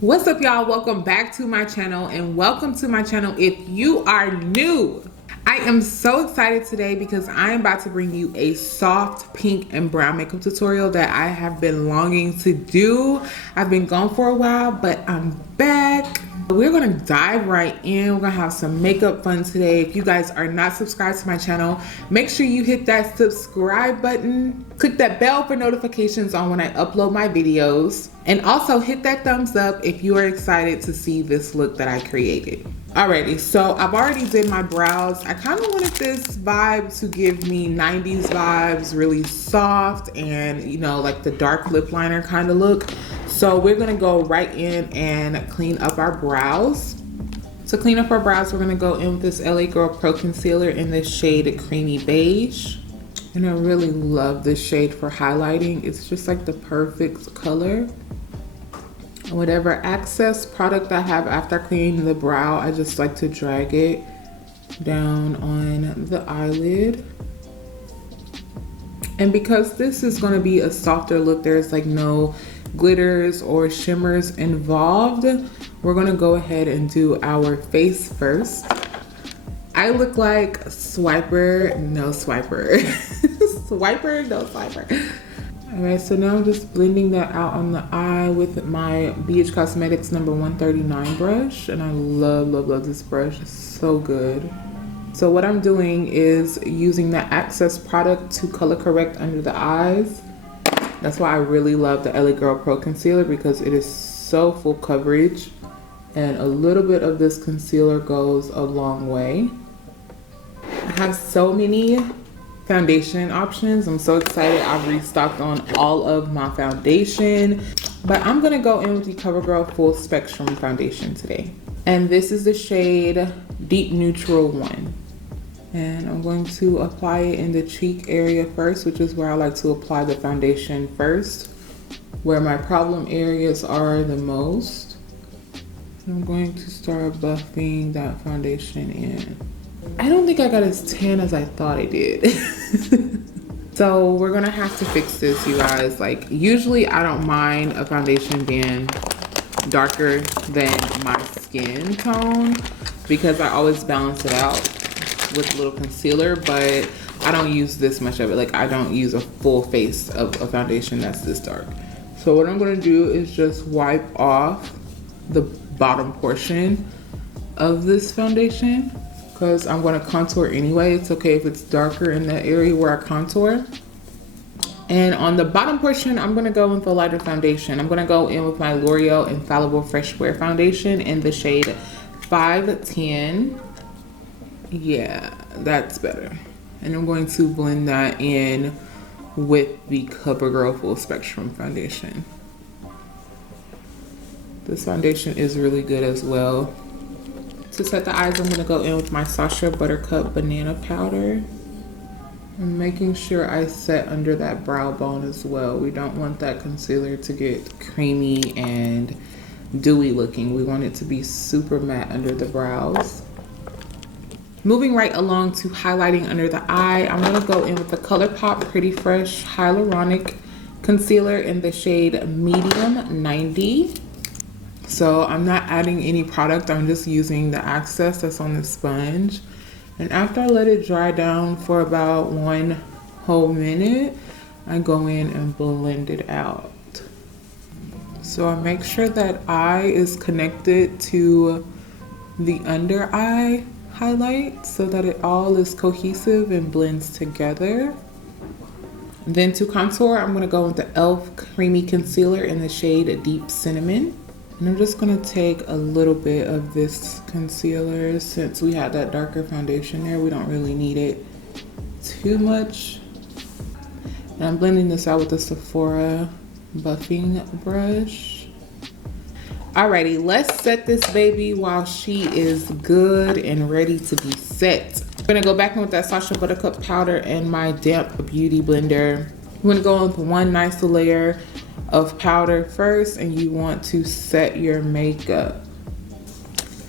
What's up, y'all? Welcome back to my channel, and welcome to my channel if you are new. I am so excited today because I am about to bring you a soft pink and brown makeup tutorial that I have been longing to do. I've been gone for a while, but I'm back. We're gonna dive right in. We're gonna have some makeup fun today. If you guys are not subscribed to my channel, make sure you hit that subscribe button. Click that bell for notifications on when I upload my videos. And also hit that thumbs up if you are excited to see this look that I created. Alrighty, so I've already did my brows. I kind of wanted this vibe to give me 90s vibes, really soft and, you know, like the dark lip liner kind of look. So we're gonna go right in and clean up our brows. To clean up our brows, we're gonna go in with this LA Girl Pro Concealer in the shade Creamy Beige. And I really love this shade for highlighting. It's just like the perfect color. Whatever excess product I have after cleaning the brow, I just like to drag it down on the eyelid. And because this is gonna be a softer look, there's like no glitters or shimmers involved, we're gonna go ahead and do our face first. I look like swiper, no swiper. Swiper, no swiper. All right, so now I'm just blending that out on the eye with my BH Cosmetics number 139 brush. And I love, love, love this brush, it's so good. So what I'm doing is using that excess product to color correct under the eyes. That's why I really love the LA Girl Pro Concealer, because it is so full coverage. And a little bit of this concealer goes a long way. I have so many foundation options. I'm so excited. I've restocked on all of my foundation, but I'm gonna go in with the CoverGirl Full Spectrum Foundation today. And this is the shade Deep Neutral 1. And I'm going to apply it in the cheek area first, which is where I like to apply the foundation first, where my problem areas are the most. I'm going to start buffing that foundation in. I don't think I got as tan as I thought I did. So we're gonna have to fix this, you guys. Like, usually I don't mind a foundation being darker than my skin tone because I always balance it out with a little concealer, but I don't use this much of it. Like, I don't use a full face of a foundation that's this dark. So what I'm gonna do is just wipe off the bottom portion of this foundation, because I'm gonna contour anyway. It's okay if it's darker in the area where I contour. And on the bottom portion, I'm gonna go with a lighter foundation. I'm gonna go in with my L'Oreal Infallible Fresh Wear Foundation in the shade 510. Yeah, that's better. And I'm going to blend that in with the CoverGirl Full Spectrum Foundation. This foundation is really good as well. To set the eyes, I'm gonna go in with my Sacha Buttercup Banana Powder. I'm making sure I set under that brow bone as well. We don't want that concealer to get creamy and dewy looking. We want it to be super matte under the brows. Moving right along to highlighting under the eye, I'm gonna go in with the ColourPop Pretty Fresh Hyaluronic Concealer in the shade Medium 90. So I'm not adding any product, I'm just using the excess that's on the sponge. And after I let it dry down for about 1 whole minute, I go in and blend it out. So I make sure that eye is connected to the under eye highlight so that it all is cohesive and blends together. Then to contour, I'm gonna go with the e.l.f. Creamy Concealer in the shade Deep Cinnamon. And I'm just gonna take a little bit of this concealer. Since we had that darker foundation there, we don't really need it too much. And I'm blending this out with the Sephora buffing brush. Alrighty, let's set this baby while she is good and ready to be set. I'm gonna go back in with that Sacha Buttercup powder and my damp beauty blender. I'm gonna go in with one nice layer of powder first, and you want to set your makeup.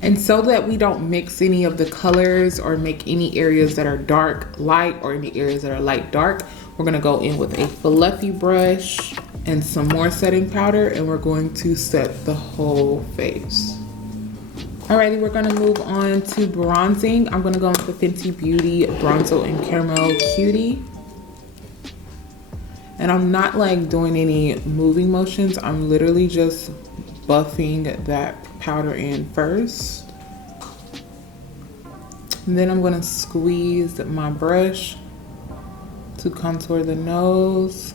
And so that we don't mix any of the colors or make any areas that are dark light or any areas that are light dark, we're gonna go in with a fluffy brush and some more setting powder, and we're going to set the whole face. Alrighty, we're gonna move on to bronzing. I'm gonna go into Fenty Beauty Bronzo and Caramel Cutie. And I'm not like doing any moving motions. I'm literally just buffing that powder in first. And then I'm gonna squeeze my brush to contour the nose.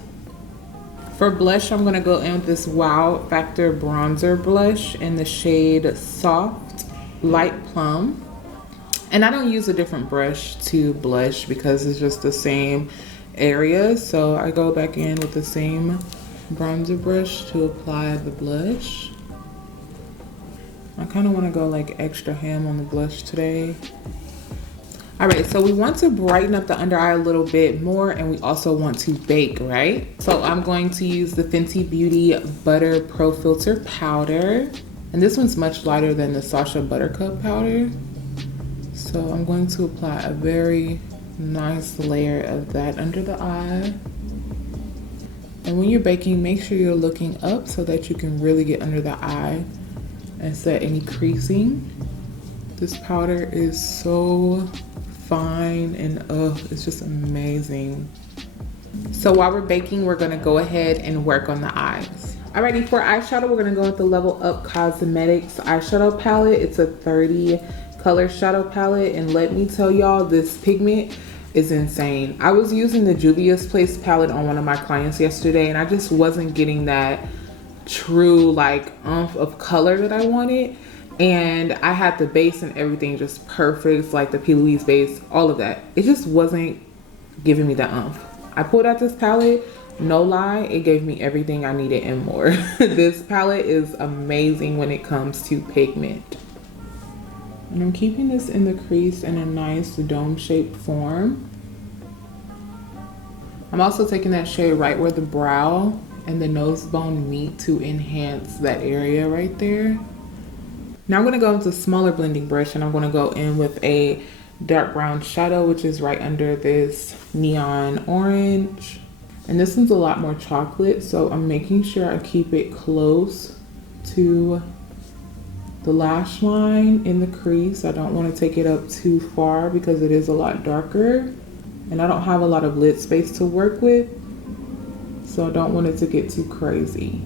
For blush, I'm gonna go in with this Wow Factor bronzer blush in the shade Soft Light Plum. And I don't use a different brush to blush because it's just the same area. So I go back in with the same bronzer brush to apply the blush. I kind of want to go like extra ham on the blush today. All right, so we want to brighten up the under eye a little bit more, and we also want to bake, right? So I'm going to use the Fenty Beauty Butter Pro Filter powder. And this one's much lighter than the Sasha Buttercup powder. So I'm going to apply a very nice layer of that under the eye. And when you're baking, make sure you're looking up so that you can really get under the eye and set any creasing. This powder is so fine and it's just amazing. So while we're baking, we're gonna go ahead and work on the eyes. Alrighty, for eyeshadow, we're gonna go with the Level Up Cosmetics eyeshadow palette. It's a 30 color shadow palette, and let me tell y'all, this pigment is insane. I was using the Juvia's Place palette on one of my clients yesterday, and I just wasn't getting that true like oomph of color that I wanted. And I had the base and everything just perfect, like the P. Louise base, all of that. It just wasn't giving me that oomph. I pulled out this palette, no lie, it gave me everything I needed and more. This palette is amazing when it comes to pigment. And I'm keeping this in the crease in a nice dome-shaped form. I'm also taking that shade right where the brow and the nose bone meet to enhance that area right there. Now I'm gonna go into a smaller blending brush, and I'm gonna go in with a dark brown shadow, which is right under this neon orange. And this one's a lot more chocolate, so I'm making sure I keep it close to the lash line in the crease. I don't want to take it up too far because it is a lot darker, and I don't have a lot of lid space to work with, so I don't want it to get too crazy.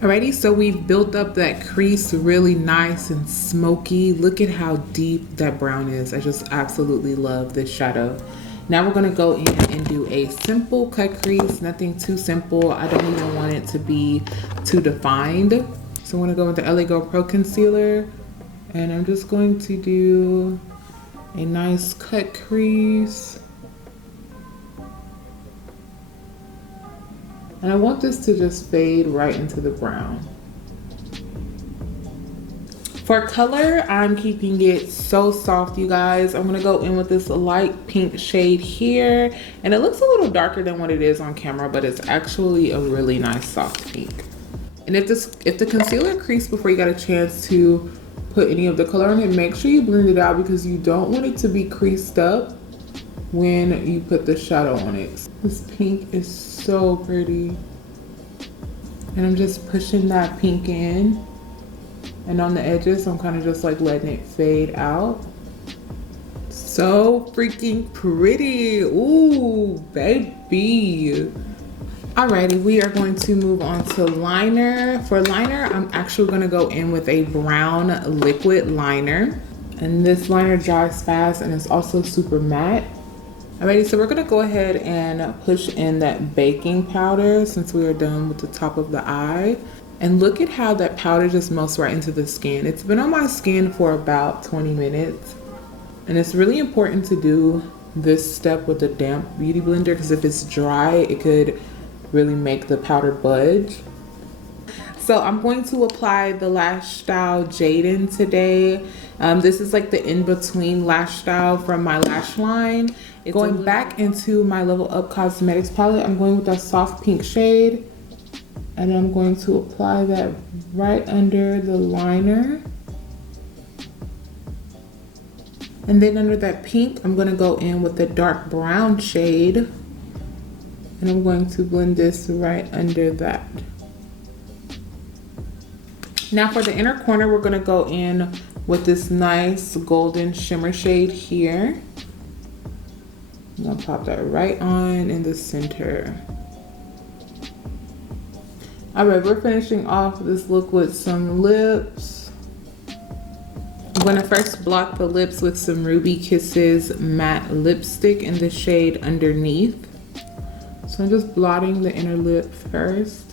Alrighty, so we've built up that crease really nice and smoky. Look at how deep that brown is. I just absolutely love this shadow. Now we're gonna go in and do a simple cut crease, nothing too simple. I don't even want it to be too defined. So I'm gonna go with the LA Girl Pro Concealer, and I'm just going to do a nice cut crease. And I want this to just fade right into the brown. For color, I'm keeping it so soft, you guys. I'm gonna go in with this light pink shade here. And it looks a little darker than what it is on camera, but it's actually a really nice soft pink. And if the concealer creased before you got a chance to put any of the color on it, make sure you blend it out because you don't want it to be creased up when you put the shadow on it. This pink is so pretty. And I'm just pushing that pink in. And on the edges, I'm kind of just like letting it fade out. So freaking pretty. Ooh, baby. Alrighty, we are going to move on to liner. For liner, I'm actually gonna go in with a brown liquid liner. And this liner dries fast and it's also super matte. Alrighty, so we're gonna go ahead and push in that baking powder since we are done with the top of the eye. And look at how that powder just melts right into the skin. It's been on my skin for about 20 minutes. And it's really important to do this step with a damp beauty blender because if it's dry, it could really make the powder budge. So I'm going to apply the Lash Style Jaden today. This is like the in-between lash style from my lash line. Going back into my Level Up Cosmetics palette, I'm going with a soft pink shade. And I'm going to apply that right under the liner. And then under that pink, I'm gonna go in with the dark brown shade And I'm going to blend this right under that. Now for the inner corner, we're gonna go in with this nice golden shimmer shade here. I'm gonna pop that right on in the center. All right, we're finishing off this look with some lips. I'm gonna first block the lips with some Ruby Kisses matte lipstick in the shade Underneath. So I'm just blotting the inner lip first.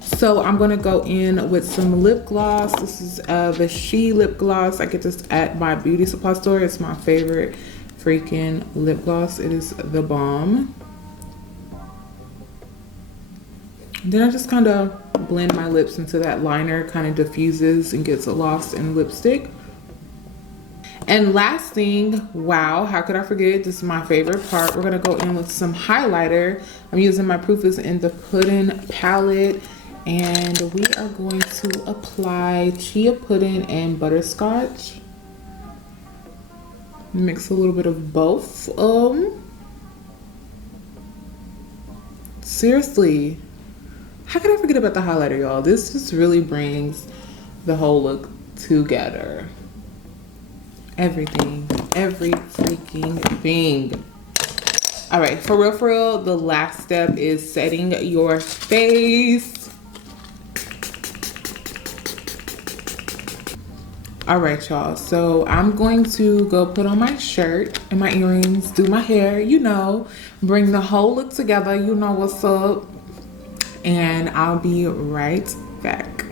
So I'm gonna go in with some lip gloss. This is the She lip gloss. I get this at my beauty supply store. It's my favorite freaking lip gloss. It is the bomb. Then I just kind of blend my lips into that liner, kind of diffuses and gets lost in lipstick. And last thing, wow, how could I forget? This is my favorite part. We're gonna go in with some highlighter. I'm using my Proof is in the Pudding palette. And we are going to apply Chia Pudding and Butterscotch. Mix a little bit of both. Seriously, how could I forget about the highlighter, y'all? This just really brings the whole look together. Everything, every freaking thing. All right, for real, the last step is setting your face. All right, y'all, so I'm going to go put on my shirt and my earrings, do my hair, you know, bring the whole look together, you know what's up, and I'll be right back.